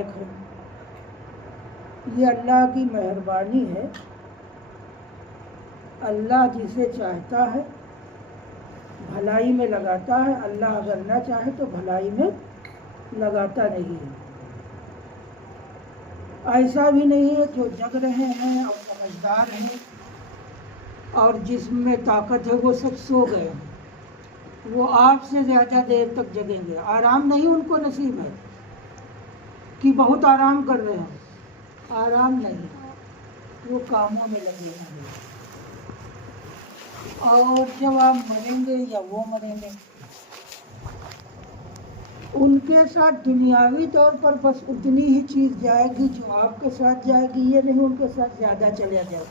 لائق ہے۔ یہ اللہ کی مہربانی ہے، اللہ جسے چاہتا ہے بھلائی میں لگاتا ہے، اللہ اگر نہ چاہے تو بھلائی میں لگاتا نہیں ہے۔ ایسا بھی نہیں ہے جو جگ رہے ہیں اور سمجھدار ہیں اور جسم میں طاقت ہے وہ سب سو گئے ہیں، وہ آپ سے زیادہ دیر تک جگیں گے۔ آرام نہیں ان کو نصیب ہے کہ بہت آرام کر رہے ہیں، آرام نہیں، وہ کاموں میں لگے ہیں۔ اور جب آپ مریں گے یا وہ مریں گے، ان کے ساتھ دنیاوی طور پر بس اتنی ہی چیز جائے گی جو آپ کے ساتھ جائے گی، یہ نہیں ان کے ساتھ زیادہ چلے جائے۔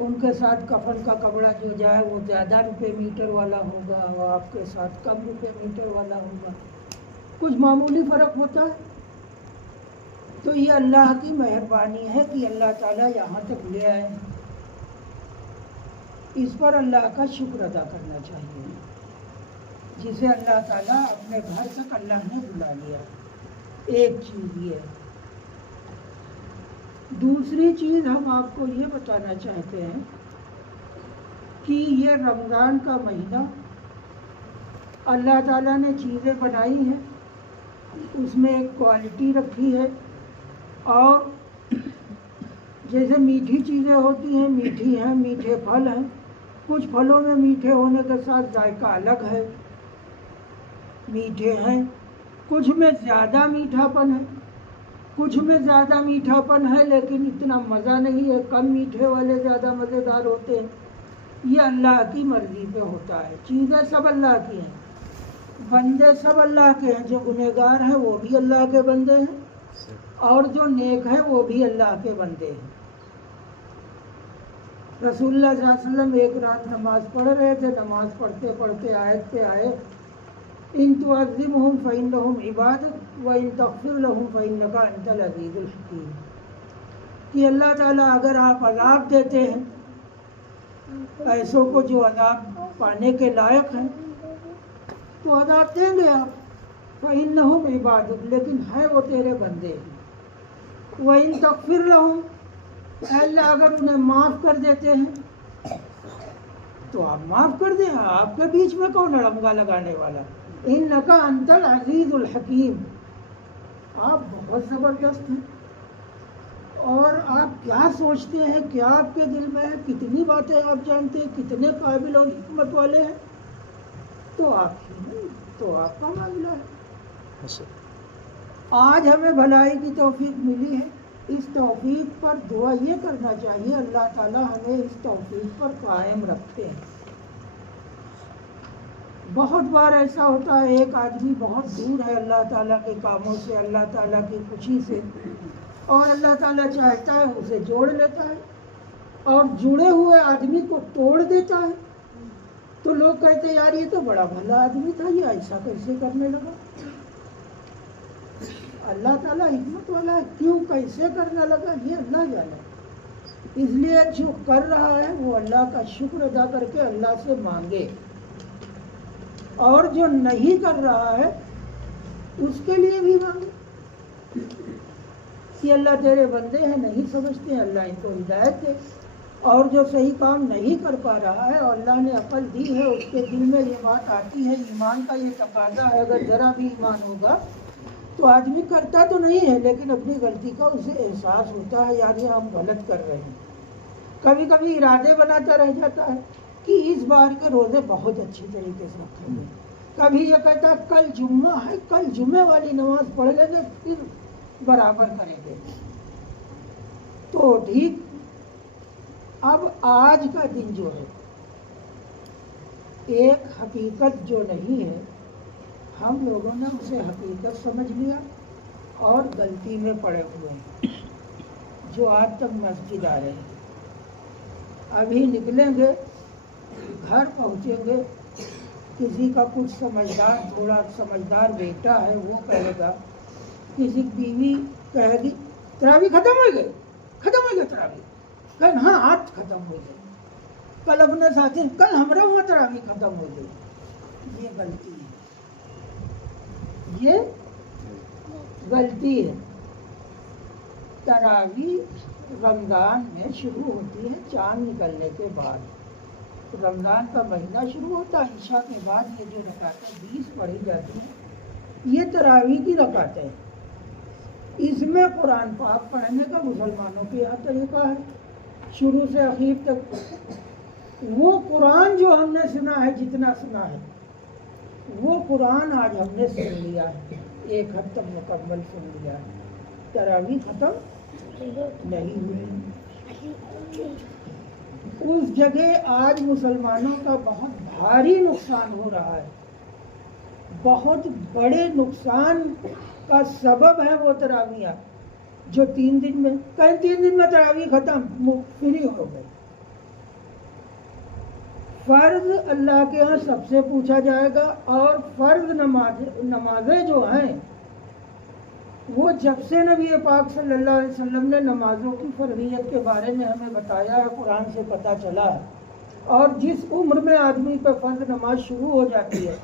ان کے ساتھ کفن کا کپڑا جو جائے وہ زیادہ روپے میٹر والا ہوگا اور آپ کے ساتھ کم روپے میٹر والا ہوگا، کچھ معمولی فرق ہوتا ہے۔ تو یہ اللہ کی مہربانی ہے کہ اللہ تعالیٰ یہاں تک لے آئے ہیں، اس پر اللہ کا شکر ادا کرنا چاہیے، جسے اللہ تعالیٰ اپنے گھر تک اللہ نے بلا لیا۔ ایک چیز یہ ہے۔ دوسری چیز ہم آپ کو یہ بتانا چاہتے ہیں کہ یہ رمضان کا مہینہ اللہ تعالیٰ نے چیزیں بنائی ہیں، اس میں ایک کوالٹی رکھی ہے، اور جیسے میٹھی چیزیں ہوتی ہیں، میٹھی ہیں، میٹھے پھل ہیں، کچھ پھلوں میں میٹھے ہونے کے ساتھ ذائقہ الگ ہے، میٹھے ہیں، کچھ میں زیادہ میٹھا پن ہے، کچھ میں زیادہ میٹھا پن ہے لیکن اتنا مزہ نہیں ہے، کم میٹھے والے زیادہ مزیدار ہوتے ہیں۔ یہ اللہ کی مرضی پہ ہوتا ہے، چیزیں سب اللہ کی ہیں، بندے سب اللہ کے ہیں، جو گنہگار ہیں وہ بھی اللہ کے بندے ہیں اور جو نیک ہیں وہ بھی اللہ کے بندے ہیں۔ رسول اللہ صلی اللہ علیہ وسلم ایک رات نماز پڑھ رہے تھے، نماز پڑھتے پڑھتے آیت پہ آئے، ان تعذبهم فإنهم عبادك وإن تغفر لهم فإنك أنت العزيز الحكيم، کہ اللہ تعالیٰ اگر آپ عذاب دیتے ہیں ایسوں کو جو عذاب پانے کے لائق ہیں تو عذاب دیں گے آپ، فإنهم عبادك، لیکن ہے وہ تیرے بندے ہیں، وإن تغفر لهم، اے اللہ اگر انہیں معاف کر دیتے ہیں تو آپ معاف کر دیں، آپ کے بیچ میں کون اڑنگا لگانے والا، انک انت العزیز الحکیم، آپ بہت زبردست ہیں، اور آپ کیا سوچتے ہیں، کیا آپ کے دل میں ہے، کتنی باتیں آپ جانتے ہیں، کتنے قابل اور حکمت والے ہیں، تو آپ ہی نہیں، تو آپ کا معاملہ ہے۔ آج ہمیں بھلائی کی توفیق ملی ہے، اس توفیق پر دعا یہ کرنا چاہیے اللہ تعالیٰ ہمیں اس توفیق پر قائم رکھتے ہیں۔ بہت بار ایسا ہوتا ہے ایک آدمی بہت دور ہے اللہ تعالیٰ کے کاموں سے، اللہ تعالیٰ کی خوشی سے، اور اللہ تعالیٰ چاہتا ہے اسے جوڑ لیتا ہے، اور جڑے ہوئے آدمی کو توڑ دیتا ہے، تو لوگ کہتے ہیں یار یہ تو بڑا بھلا آدمی تھا، یہ ایسا کیسے کرنے لگا۔ اللہ تعالیٰ حکمت والا ہے، کیوں کیسے کرنے لگا یہ اللہ جانے، اس لیے جو کر رہا ہے وہ اللہ کا شکر ادا کر کے اللہ سے مانگے، اور جو نہیں کر رہا ہے اس کے لیے بھی مانگے کہ اللہ تیرے بندے ہیں، نہیں سمجھتے ہیں، اللہ ان کو ہدایت دے، اور جو صحیح کام نہیں کر پا رہا ہے اور اللہ نے عقل دی ہے، اس کے دل میں یہ بات آتی ہے، ایمان کا یہ تقاضا ہے، اگر ذرا بھی ایمان ہوگا تو آدمی کرتا تو نہیں ہے لیکن اپنی غلطی کا اسے احساس ہوتا ہے، یار یہ ہم غلط کر رہے ہیں، کبھی کبھی ارادے بناتا رہ جاتا ہے کہ اس بار کے روزے بہت اچھی طریقے سے رکھیں گے، کبھی یہ کہتا ہے کل جمعہ ہے، کل جمعے والی نماز پڑھ لیں گے پھر برابر کریں گے، تو ٹھیک۔ اب آج کا دن جو ہے ایک حقیقت جو نہیں ہے، ہم لوگوں نے اسے حقیقت سمجھ لیا اور غلطی میں پڑے ہوئے ہیں، جو آج تک مسجد آ رہے ہیں، ابھی نکلیں گے گھر پہنچیں گے، کسی کا کچھ سمجھدار تھوڑا سمجھدار بیٹا ہے وہ کہے گا، کسی بیوی کہے گی تراویح ختم ہو گئے، ختم ہو گئے تراویح، کہیں ہاں آج ختم ہو گئے، کل اپنے ساتھی کل ہمارا ہوا تراویح ختم ہو گئی، یہ غلطی ہے، یہ غلطی ہے. تراویح رمضان میں شروع ہوتی ہے چاند نکلنے کے بعد. رمضان کا مہینہ شروع ہوتا ہے، عشاء کے بعد یہ جو رکعتیں 20 پڑھی جاتی ہیں یہ تراویح کی رکعتیں. اس میں قرآن پاک پڑھنے کا مسلمانوں کے یہاں طریقہ ہے شروع سے اخیر تک. وہ قرآن جو ہم نے سنا ہے، جتنا سنا ہے وہ قرآن آج ہم نے سن لیا ہے، ایک حد تک مکمل سن لیا ہے. تراویح ختم نہیں ہوئی. اس جگہ آج مسلمانوں کا بہت بھاری نقصان ہو رہا ہے. بہت بڑے نقصان کا سبب ہے وہ تراویح جو 3 دن میں، کہیں 3 دن میں تراویح ختم، فری ہو گئے. فرض اللہ کے ہاں سب سے پوچھا جائے گا، اور فرض نمازیں جو ہیں وہ جب سے نبی پاک صلی اللہ علیہ وسلم نے نمازوں کی فرضیت کے بارے میں ہمیں بتایا ہے، قرآن سے پتہ چلا ہے. اور جس عمر میں آدمی پہ فرض نماز شروع ہو جاتی ہے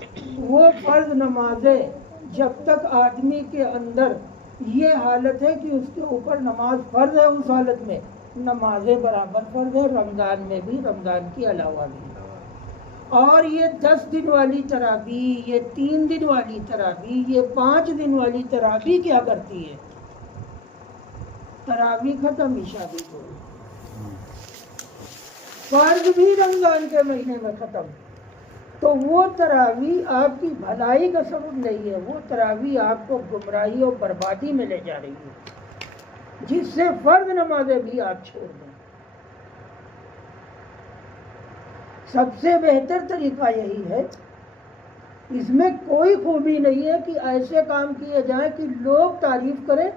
وہ فرض نمازیں جب تک آدمی کے اندر یہ حالت ہے کہ اس کے اوپر نماز فرض ہے، اس حالت میں نمازیں برابر فرض ہے، رمضان میں بھی، رمضان کے علاوہ بھی. اور یہ 10 دن والی تراویح، یہ 3 دن والی تراویح، یہ 5 دن والی تراویح کیا کرتی ہے؟ تراویح ختم، عشاء بھی ہو، فرض بھی رمضان کے مہینے میں ختم. تو وہ تراویح آپ کی بھلائی کا سبب نہیں ہے، وہ تراویح آپ کو گمراہی اور بربادی میں لے جا رہی ہے، جس سے فرض نمازیں بھی آپ چھوڑ دیں. سب سے بہتر طریقہ یہی ہے. اس میں کوئی خوبی نہیں ہے کہ ایسے کام کیے جائیں کہ لوگ تعریف کریں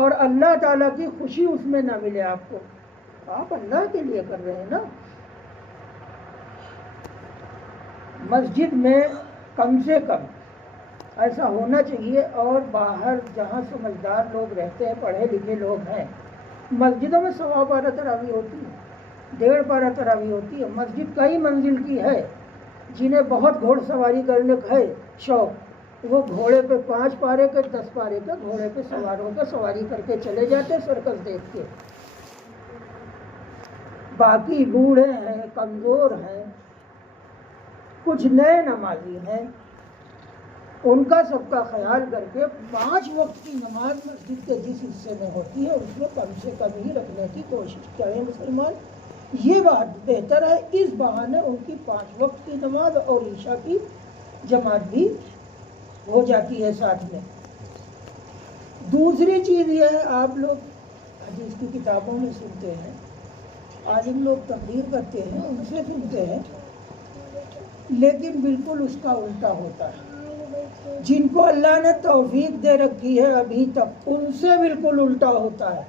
اور اللہ تعالیٰ کی خوشی اس میں نہ ملے آپ کو. آپ اللہ کے لیے کر رہے ہیں نا. مسجد میں کم سے کم ایسا ہونا چاہیے، اور باہر جہاں سمجھدار لوگ رہتے ہیں، پڑھے لکھے لوگ ہیں، مسجدوں میں 12.25 تراویح ہوتی ہے، 1.5 تراویح ہوتی ہے. مسجد کئی منزل کی ہے. جنہیں بہت گھوڑ سواری کرنے کا ہے شوق، وہ گھوڑے پہ 5 پارے کے 10 پارے کے گھوڑے پہ سوار ہو کے سواری کر کے چلے جاتے سرکس دیکھ کے. باقی بوڑھے ہیں، کمزور ہیں، کچھ نئے نمازی ہیں، ان کا سب کا خیال کر کے 5 وقت کی نماز مسجد کے جس حصے میں ہوتی ہے اس میں کم سے کم ہی رکھنے کی کوشش کریں مسلمان. یہ بات بہتر ہے. اس بہانے ان کی 5 وقت کی نماز اور عشاء کی جماعت بھی ہو جاتی ہے ساتھ میں. دوسری چیز یہ ہے، آپ لوگ حدیث کی کتابوں میں سنتے ہیں، عالم لوگ تقریر کرتے ہیں، ان سے سنتے ہیں، لیکن بالکل اس کا الٹا ہوتا ہے. جن کو اللہ نے توفیق دے رکھی ہے ابھی تک، ان سے بالکل الٹا ہوتا ہے.